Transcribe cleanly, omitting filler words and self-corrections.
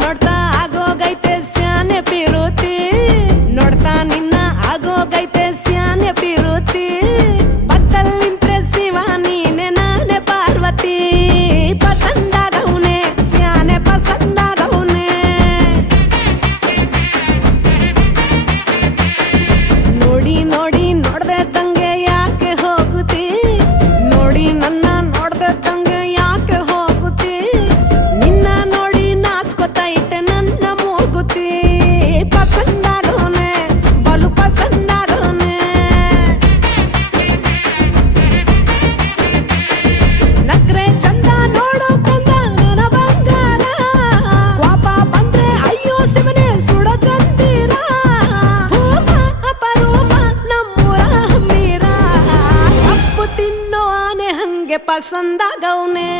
ನೋಡ್ತಾ ಆಗೋಗೈತೆ ಸ್ಯಾನೆ ಪಿರುತಿ ನೋಡ್ತಾ ನಿನ್ನ ಆಗೋಗೈತೆ ಸ್ಯಾನೆ ಪಿರುತಿ ಪಕ್ಕಲ್ಲಿಂತ್ರೆ ಶಿವ ನೀನೆ ನಾನೇ ಪಾರ್ವತಿ ಪಸಂದಾಗವ್ನೆ ಸ್ಯಾನೆ ಪಸಂದಾಗವ್ನೆ ನೋಡಿ ನೋಡಿ ನೋಡ್ದೆ ತಂಗೆ ಯಾಕೆ ಹೋಗುತ್ತಿ ನೋಡಿ ನನ್ನ ನೋಡ್ದೆ ತಂಗೆ ಯಾಕೆ ಹೋಗುತ್ತಿ ನಿನ್ನ ನೋಡಿ ನಾಚ್ಕೊತೈತೆ ನನ್ನ ಮೂಗುತಿ ಪಸಂದಾಗವ್ನೆ ಬಲು ಪಸಂದಾಗವ್ನೆ ನಕ್ರೆ ಚಂದ ನೋಡೋ ಕಂದ ನನ್ನ ಬಂಗಾರ ಕೋಪ ಬಂದ್ರೆ ಅಯ್ಯೋ ಶಿವನೇ ಸುಡೋ ಚಂದಿರ ಭೂಪ ಅಪರೂಪ ನಮ್ಮೂರ ಹಮ್ಮೀರ ಕಪ್ಪು ತಿನ್ನೋ ಆನೆ ಹಂಗೆ ಪಸಂದಾಗವ್ನೆ